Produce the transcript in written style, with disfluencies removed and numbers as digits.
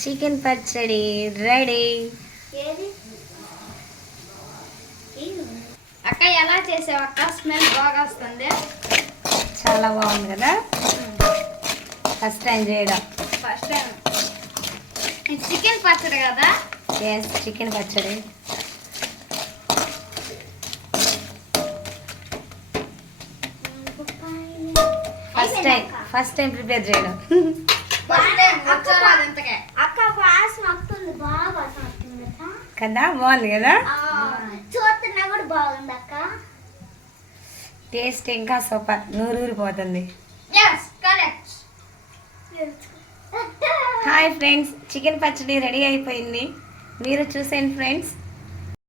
Chicken పచ్చడి ready. అక్క ఎలా చేసావు అక్క? స్మెల్ బాగా వస్తుంది. చాలా బాగుంది కదా. ఫస్ట్ టైం చేయడం. ఫస్ట్ టైం చికెన్ పచ్చడి కదా. ఎస్, చికెన్ పచ్చడి. ఫస్ట్ టైం ప్రిపేర్ చేయడం. అక్క వాసన వస్తుంది, బాగా వాసన వస్తుంది కదా. బాగుంది కదా. చూస్తున్నా కూడా బాగుంది అక్క. టేస్ట్ ఇంకా సూపర్, నూరూరిపోతుంది. హాయ్ ఫ్రెండ్స్, చికెన్ పచ్చడి రెడీ అయిపోయింది. మీరు చూసేయండి ఫ్రెండ్స్.